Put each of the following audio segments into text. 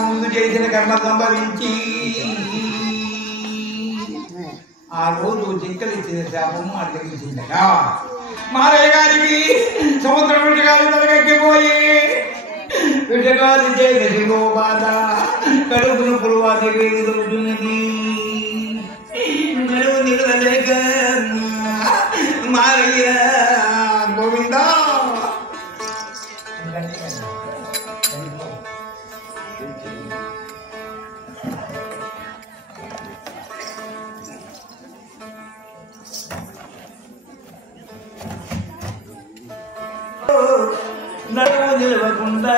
ముందు చేసిన కర్మ సంభవించి ఆ రోజు జింకలు ఇచ్చిన శాపము అడ్డగించిందగా మారయ్య గారికి సముద్రం విషగాలు తలకెక్కిపోయి విషగాలు చేసి బాధ కడుపును పురువాది వేగుతున్నది నడువు నిలవలేక మారయ్య గోవిందా నడుము నిలవకుండా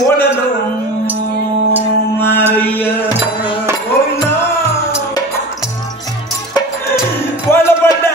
ఓడలో మారయ్య ఓడపడ్డా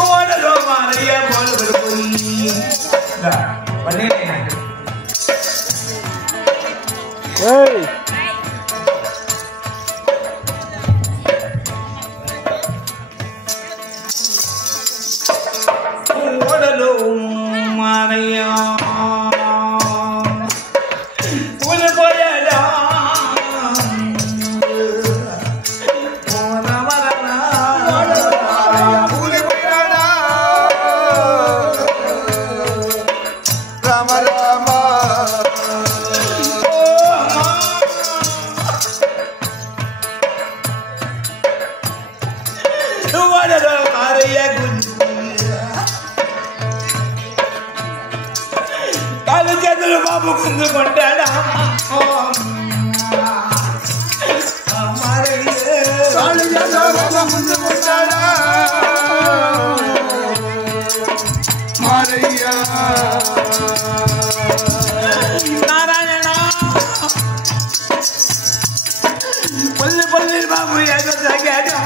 ఓడలో మారయ్య కూలిపోయాడా కాలు చేతులు బాబు గుంజుకుంటాడా కాలు చేతులు బాబు గుంజుకుంటాడా మారయ్య నారాయణ పల్లి పల్లి బాబు ఏదో తగ్గాడు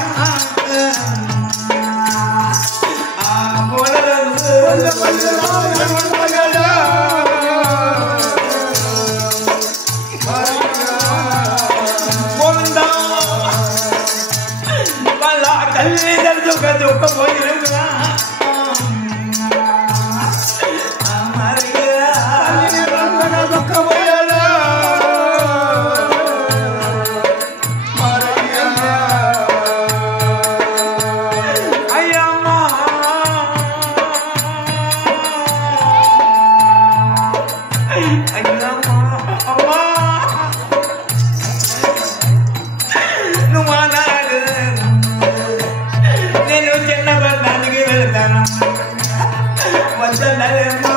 వాళ్ళ తల్లి దుఃఖపోయినా దుఃఖపోయాడా నేను చిన్నపట్నానికి వెళ్తానమ్మా వద్దలేమ్మా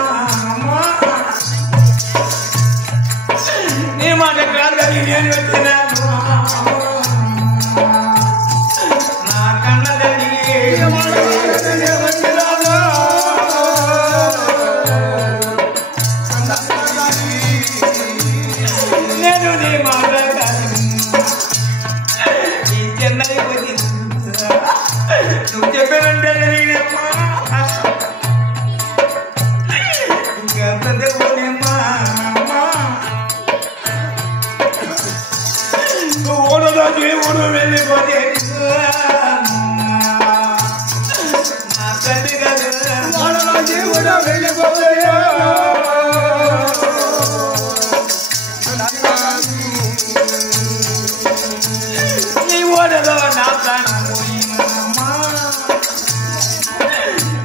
నీ మాట కాదని నేను వచ్చినాను నా కన్నదని నేను నీ మాట ఈ చెన్నై వచ్చి నువ్వు చెప్పానంటే ఓడలో దేవుడు వెళ్ళిపోతే నా తండ్రి కదా ఓడలో దేవుడు వెళ్ళిపోయా నీ ఓడలో నా ప్రాణం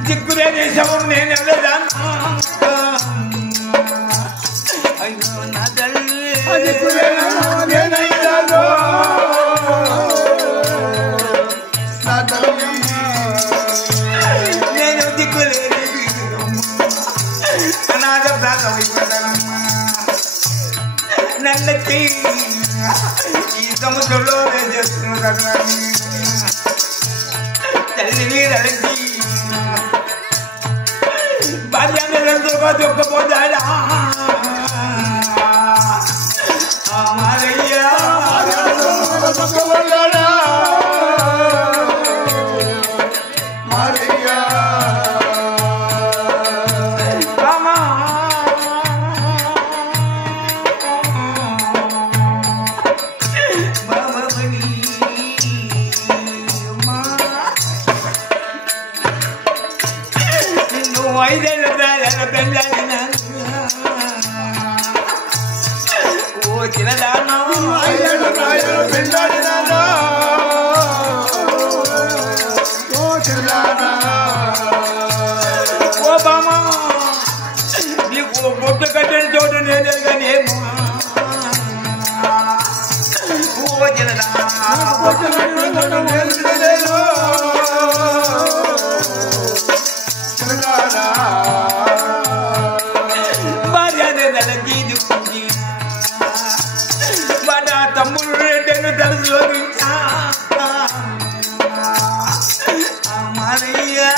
దిక్కులేని శవం నేను వెళ్ళదాను అయ్యో నా తల్లి నేను దిక్కులేని అనాథ ప్రాతమైపోతానమ్మా నల్లకి ఈ సముద్రంలో చేస్తున్నాను తల్లి నీడలకి భార్యతో దుఃఖపోతాడా మారయ్య దుఃఖపోతాడా ఐదేళ్ళ ప్రాయాల పెళ్ళాడిన ఓ చిన్నదానా ఐదేళ్ళ ప్రాయాల పెళ్ళాడినా ఓ చిన్నదానా ఓ బామా నీకు బొట్టు కట్టిన చోటు నేనే కానీ ఓ చిన్నదానా బొట్టు కట్టిన చోటు నేను తమ్ముడు రేటను తలలోకించా మారయ్యా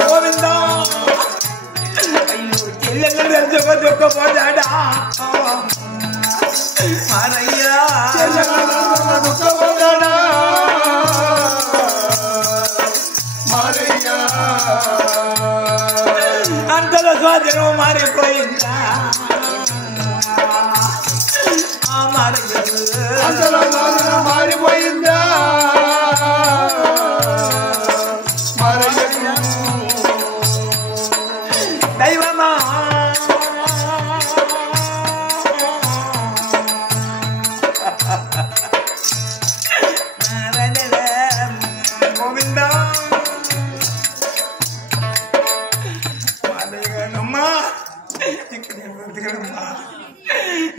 గోవిందా అయ్యో చెల్లెలు దొక్కపోతాడా మారయ్యా దొక్కపోతాడా మారయ్యా అంతలో స్వాధీనం మారిపోయిందా అంతలో స్వాధీనం మారిపోయిందా దైవమా గోవిందా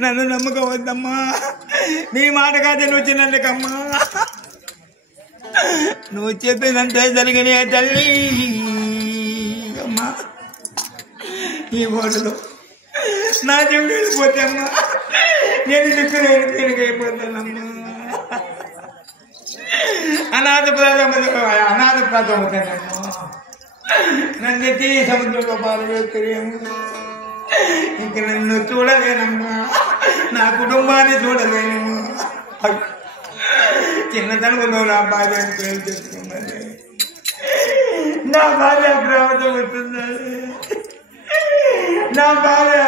నన్ను నమ్మకవద్దమ్మా నీ మాట కాదు నువ్వు చిన్నందుకమ్మా నువ్వు చెప్పినంతే జరిగిన తల్లి అమ్మా ఈ ఓటలో నా చెడు వెళ్ళిపోతే అమ్మా నేను దిక్కుపోతానమ్మా అనాథ ప్రాథమికమ్మా నన్ను ఎత్తి సముద్రంలో పాల్గొత్తరేమో ఇంక నన్ను చూడలేనమ్మా నా కుటుంబాన్ని చూడలేనమ్మా చిన్నతనంలో నా భార్య పేరు చెప్పుకున్నది నా భార్య గ్రామతో వస్తున్నది నా భార్య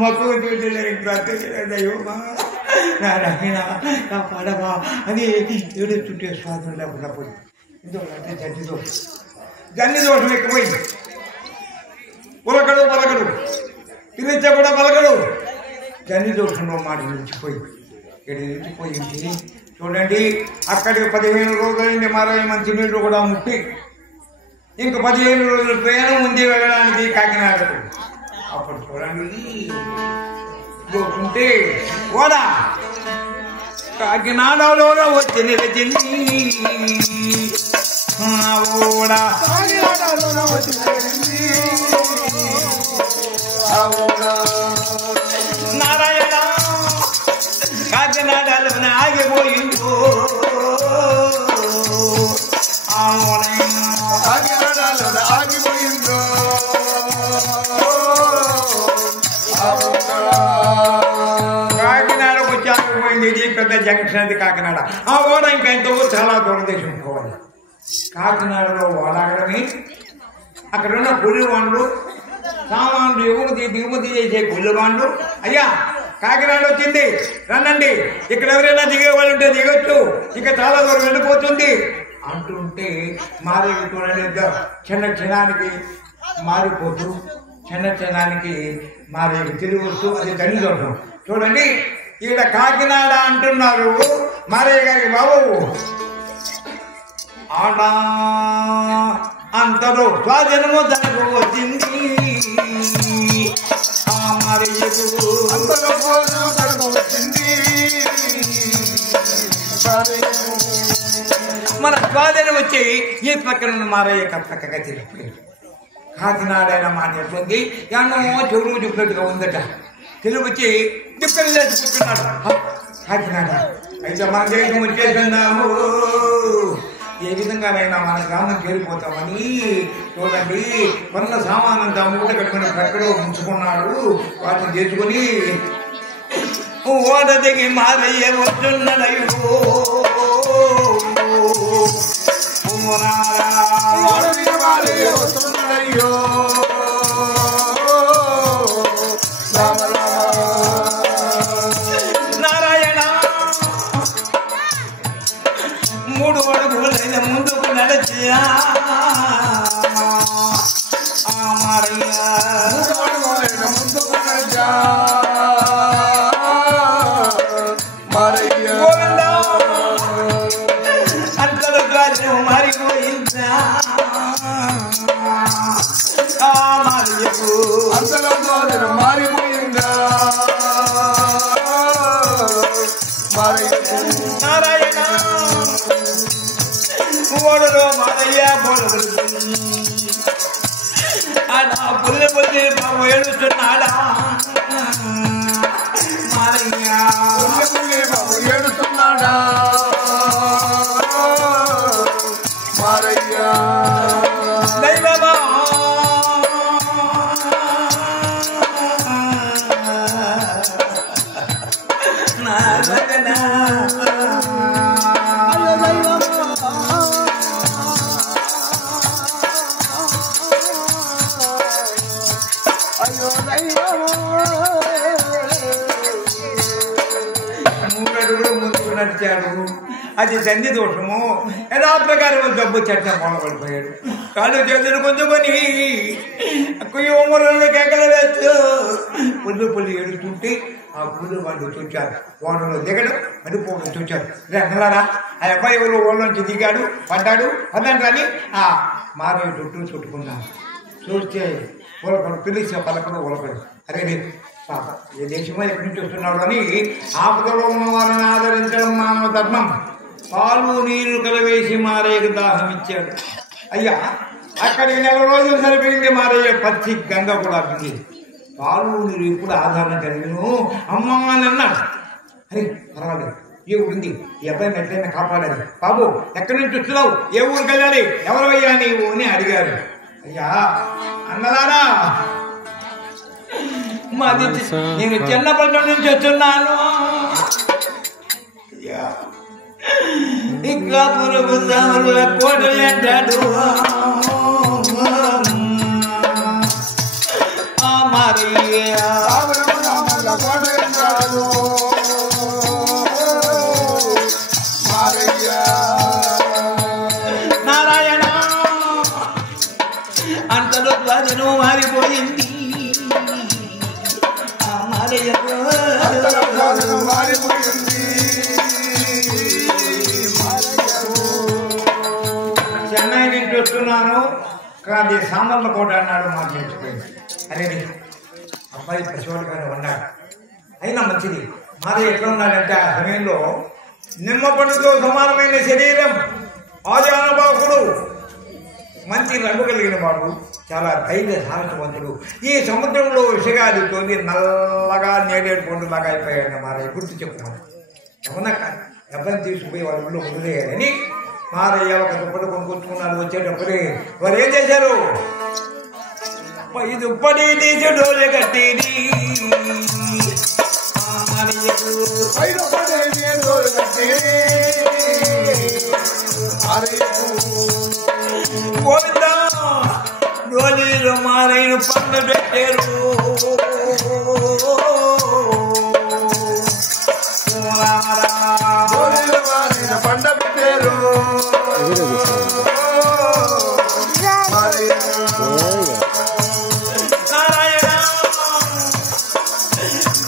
మక్కువ చూడలేని ప్రత్యేకమా నా రక్షణ నా పడవా అని ఏడు చుట్టే స్వాతం లేకుండా పోయి ఎందుకంటే జన్ని దోషం ఎక్కువైంది పలకడు పిలిచే కూడా పలకడు జన్ని దోషంలో మాట నిలిచిపోయింది ఇక్కడ నిలిచిపోయింది చూడండి అక్కడికి 15 రోజులైంది మారాయి మంచి నీళ్ళు కూడా ముట్టి ఇంక 15 రోజులు ప్రయాణం ఉంది వెళ్ళడానికి కాకినాడకు అప్పుడు చూడండి ఉంటే ఓడా కాకినాడలో వచ్చి నిలిచింది ఓడా కాకినాడలో వచ్చి నిలిచింది నారాయణ కాకినాడలో ఆగిపోయిందో కాకినాడలో ఆగిపోయిందో కాకినాడకు వచ్చి ఆగిపోయింది ఇది పెద్ద జంక్షన్ అది కాకినాడ ఆ ఓడ ఇంకా ఎంతో చాలా దూరదేశం పోవాలి కాకినాడలో ఓడాగడమే అక్కడున్న గుడివాళ్ళు సామాన్లు ఎగుమతి దిగుమతి చేసే గుళ్ళవాళ్ళు అయ్యా కాకినాడ వచ్చింది రండి ఇక్కడ ఎవరైనా దిగేవాళ్ళు ఉంటే దిగొచ్చు ఇంకా చాలా దూరం వెళ్ళిపోతుంది అంటుంటే మారేవి చూడండి చిన్న క్షణానికి మారిపోతూ చిన్న క్షణానికి మారేవి తిరిగి వస్తూ అది తల్లి దోషం చూడండి ఇక్కడ కాకినాడ అంటున్నారు మారయ్య గారికి బాబు ఆడా అంతలో స్వాధీనము తనకు వచ్చింది మన స్వాధీనం వచ్చి ఈ పక్కన మారయ్య పక్కగా తిరిగిపోయాడు కాకినాడ అయిన మాట ఎట్లుంది ఎన్నో చెవులు చెప్పినట్టుగా ఉందట తెలుగు వచ్చి దిక్కలు లేచుకుంటున్నాడు కాకినాడ అయితే మన దేశం వచ్చేసిందాము ఏ విధంగానైనా మన గ్రామం చేరిపోతామని చూడండి కొన్న సామానంతా మూట కట్టుకుని ఎక్కడో ఉంచుకున్నాడు వాటిని చేసుకుని ఓడ దిగి మారయ్య వస్తున్నాడయ్యో నారాయణ పోయిందా అంతలో ద్వారం మారిపోయిందా అంతలో ద్వారం మారిపోయిందా నారాయణ ఓడలో మారయ్య బోడలు అలా పుల్లి పుల్లి బాబు ఏడుస్తున్నాడా మారయ్య పుల్లి బాబు ఏడుస్తున్నాడా మారయ్య దైవమా నారాయణ ముందుకు నడిచాడు. అది సంధి దోషము. యథాప్రకారం డబ్బు చట్టం మొదలుపడిపోయాడు. కాళ్ళు చేతులు కొంచెమని కుయ్యమూరలు కేకలు వేస్తూ పుల్లి ఏడుతుంటే ఆ పుల్లు వాళ్ళు చూచారు. ఓడలో దిగడు అడిపోవడం చూచారు. రంగలారా ఆ అబ్బాయి ఎవరు ఓళ్ళలోంచి దిగాడు పడ్డాడు అదంటే ఆ మారయ్య చుట్టూ చుట్టుకున్నాను. చూస్తే ఉలకడు పిలిచి పలకడు ఉలకడు. అరే పాప ఏ దేశమో ఎక్కడి నుంచి వస్తున్నాడు అని ఆపదలో ఉన్న వారిని ఆదరించడం మానవ ధర్మం. పాలు నీళ్లు కలవేసి మారయ్యకు దాహం ఇచ్చాడు. అయ్యా అక్కడికి 4 రోజులు సరిపోయింది. మారయ్య పచ్చి గంగ కూడా అబ్బింది. పాలు నీరు ఇప్పుడు ఆధారణ కలిగిను అమ్మ అని అన్నాడు. అరే పర్వాలేదు ఏ ఊరింది ఈ అబ్బాయిని ఎట్లయినా కాపాడాలి. బాబు ఎక్కడి నుంచి వస్తున్నావు ఏ ఊరికి వెళ్ళాలి ఎవరయ్యా నీవు అని అడిగారు. అయ్యా అన్నలారా మాది నేను చిన్నపట్నం నుంచి వస్తున్నాను. ఇంకా పురుగు సాముల కోటలు అంటాడు. నారాయణ అంతలో ధ్వజను మారిపోయింది. చెన్నై నుంచి వస్తున్నాను కానీ సామర్ల కోట అన్నాడు. మాకు నేర్చుకోయింది. అరే అబ్బాయి పశువులుగానే ఉన్నాడు. అయినా మంచిది. మాది ఎట్లా ఉన్నాడంటే ఆ సమయంలో నిమ్మ పండుతో సమానమైన శరీరం, ఆది అనుభవకుడు, మంచి రంగు కలిగిన వాడు, చాలా ధైర్య సాహసవంతుడు. ఈ సముద్రంలో విషగాలితో నల్లగా నేరేడు పండులాగా అయిపోయాడు. మారయ్య గుర్తు చెప్పుకున్నాడు. ఏమన్నా ఎవరిని తీసుకుపోయి వాళ్ళ ఊళ్ళో వదిలేయాలని మారయ్య ఒక దుప్పటి కొనుక్కొచ్చుకున్నాడు. వచ్చేటప్పుడే వారు ఏం చేశారు? దుప్పటి తీసి డోలు కట్టి గోవిందా డోలీలో మారయ్య పండు పెట్టారు. పండ పెట్టారు. నారాయణ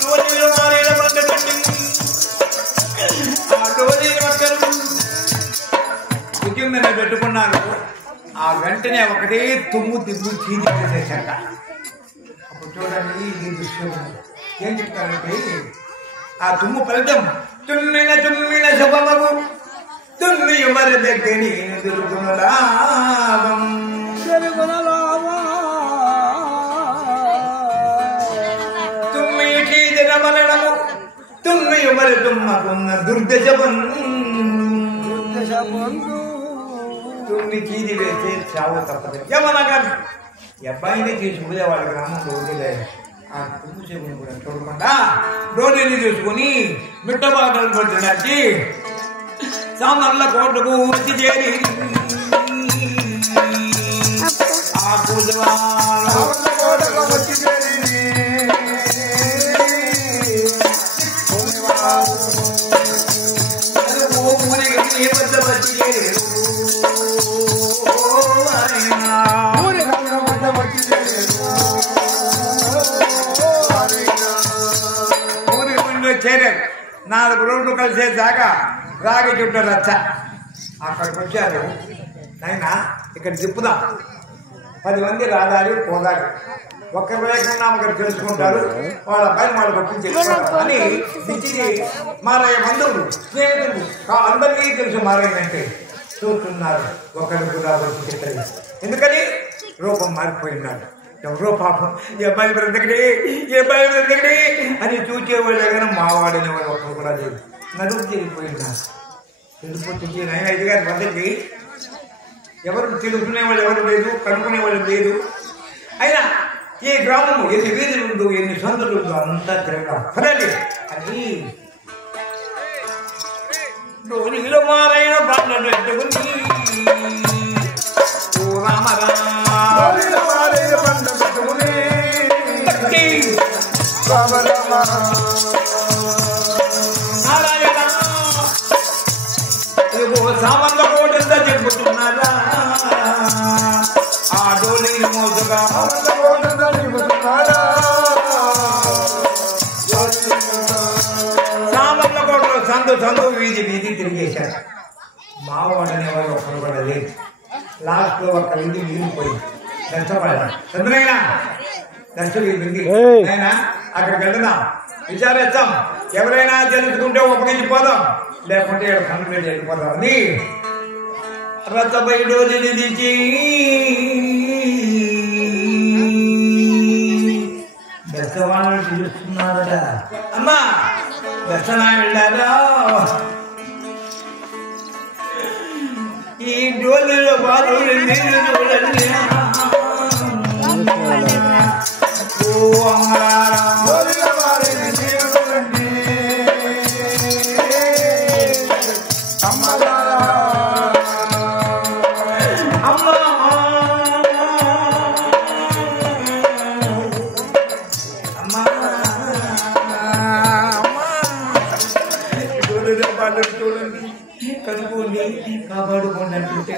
డోలీలో మారయ్య పండు పెట్టింది. ఆ డోలీ ఒక్కరు భుజం మీద పెట్టుకున్నారు. ఆ వెంటనే ఒకటే తుమ్ము తిమ్ము చీని చేశాక అప్పుడు చూడండి ఈ దృశ్యం ఏం చెప్తారంటే ఆ తుమ్ము ఫలితం తుమ్మిన తుమ్మిన శుభమగు తుమ్మి ఎవరి దగ్గర దొరుకున లాభం తుమ్మి చీదిన మరణము తుమ్మి ఎవరి తుమ్మకున్న దుర్దశపం తుమ్మి చీది వేస్తే చావు తప్పదు. ఏమనగా అబ్బాయిని తీసుకునే వాళ్ళ గ్రామంలో వదిలేదు. ఆ తుమ్ము చెవుని కూడా చూడకుండా డోలీని తీసుకుని మిట్టబాటలు పట్టి నచ్చి సామర్ల కోటకు వచ్చి చేరి ఆ కోటకు వచ్చి చేరి వచ్చి చేరు ఊరి రంగమంత వచ్చి ఊరి ముందు చేరారు 4 రోడ్లు కలిసే దాకా రాగి చుట్టూ రచ్చ అక్కడికి వచ్చారు అయినా ఇక్కడ తిప్పుదాం 10 మంది రాదారు పోదారు ఒక్కరి వేగంగా ఒకరు తెలుసుకుంటారు వాళ్ళ పైన వాళ్ళు కొట్టించేసుకోవాలి అని దిచ్చిది మారయ్య బంధువులు స్నేహితులు అందరికీ తెలుసు మారయ్య అంటే చూస్తున్నారు ఒకరు కూడా వచ్చి చెప్పలేదు ఎందుకని రూపం మారిపోయినాడు ఎవరో పాపం ఏ బాయి బ్రతకడే అని చూచేవాళ్ళు కానీ మావాడిన వాళ్ళు ఒక్కరు కూడా లేదు నడుపు తిరిగిపోయినారు తెలిసిపోతుంది ఆయన 5 గారి పద్ధతి ఎవరు తెలుసుకునేవాళ్ళు ఎవరు లేదు కనుక్కునేవాళ్ళు లేదు అయినా ఈ గ్రామము ఎన్ని వీధులు ఉందో ఎన్ని సందులు ఉందో అంతా తిరగడం పదండి అని డోలిలో మారైన బాణలు ఎట్టుకుని ఓ రామరా సామాన్ల కోటంతా చెప్పుతున్నారా ఆ డోలి మోసుగా సామాన్ల కోటలో సందు వీధి తిరిగేశారు మావాడు అనేవాళ్ళు ఒక్కరు కూడా లేదు లాస్ట్ లో ఒక ఇంటి మిగిలిపోయింది కష్టపడ్డాడు చంద్రైనా కష్టపోయింది అయినా అక్కడికి వెళ్దాం విచారిస్తాం ఎవరైనా తెలుసుకుంటే ఒప్పగించిపోదాం లేకుంటే ఇక్కడ పనులు పెట్టి వెళ్ళిపోదాం అని రథపై డోలిని దించి దర్శవాళ్ళు పిలుస్తున్నారట అమ్మా దర్శన వెళ్ళారా ఈ డోలిలో బాలు నీళ్ళు చూడండి ఓ అమ్మారా చూడండి కనుకోండి కాపాడుకోండి అంటుంటే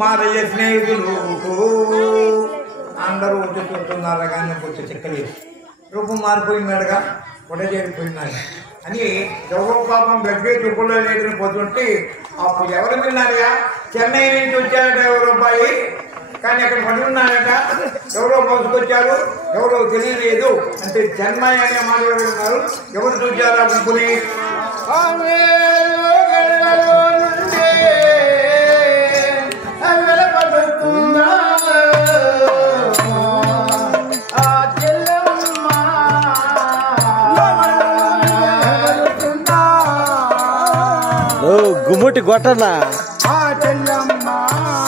మారయ్య స్నేహితులు అందరూ వచ్చి చూస్తున్నారు కానీ కొంచెం చెక్కలేదు రూపం మారిపోయినాడుగా పొడ చేరిపోయినాడు అని ఎవరో పాపం గడ్డే చుప్పుల్లో లేదని పోతుంటే అప్పుడు ఎవరు విన్నారుగా చెన్నై నుంచి వచ్చారట రూపాయి కానీ అక్కడ పడి ఉన్నారట ఎవరో మోసుకొచ్చారు ఎవరో తెలియలేదు అంటే చెన్నై అనే మాట ఎవరు ఉన్నారు ఎవరు చూచారు ఆ గుంపుని గుమ్ముటి కొట్టనా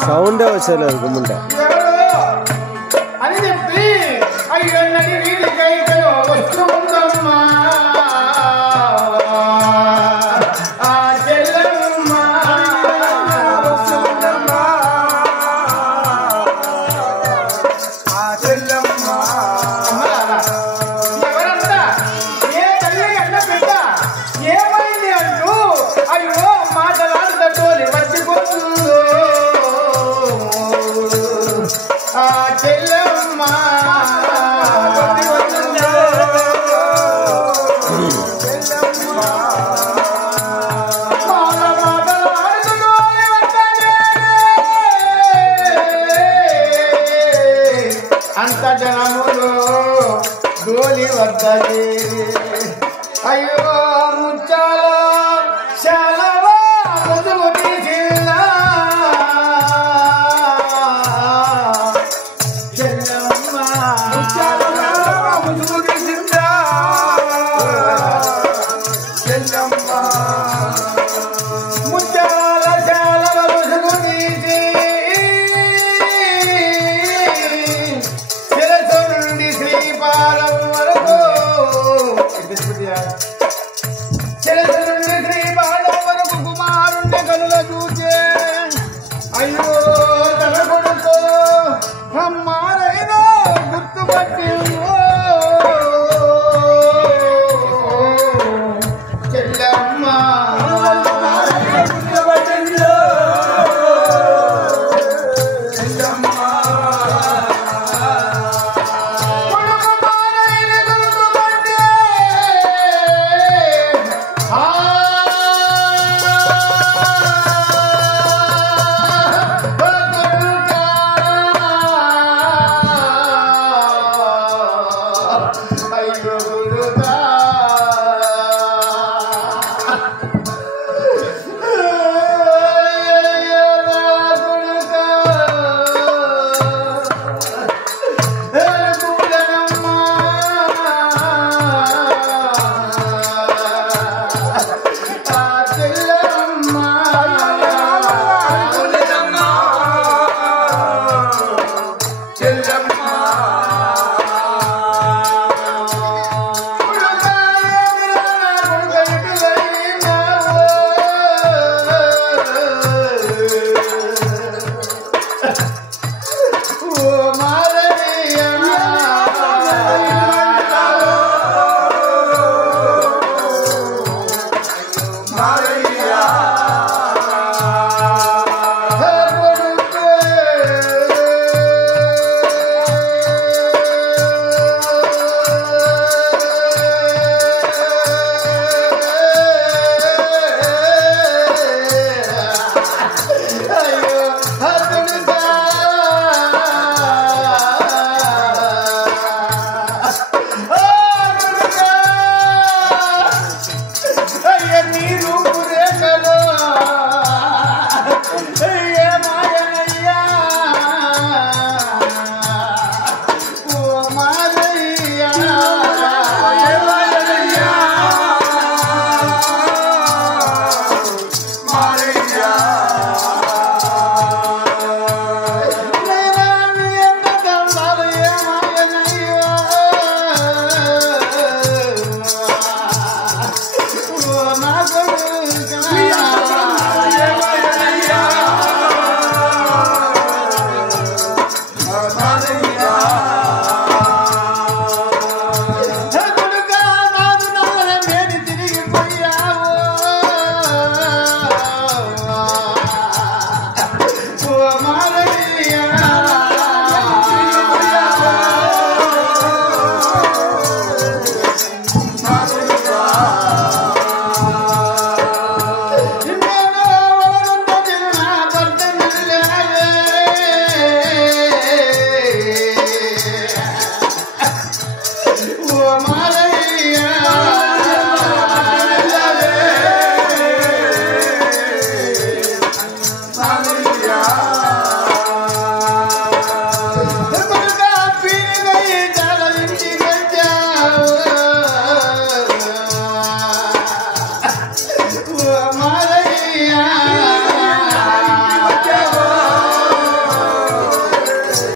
సౌండే వచ్చలేదు గుమ్ముంట అని చెప్పి అయ్యన్నది వీడికైతే వస్తుందమ్మా ఆ చెల్లమ్మ వస్తుందమ్మా ఆ చెల్లమ్మ ఎవరంతా ఏ తల్లి అన్న బిడ్డ ఏమైంది అంటూ అయ్యో మాటలాడుతోలి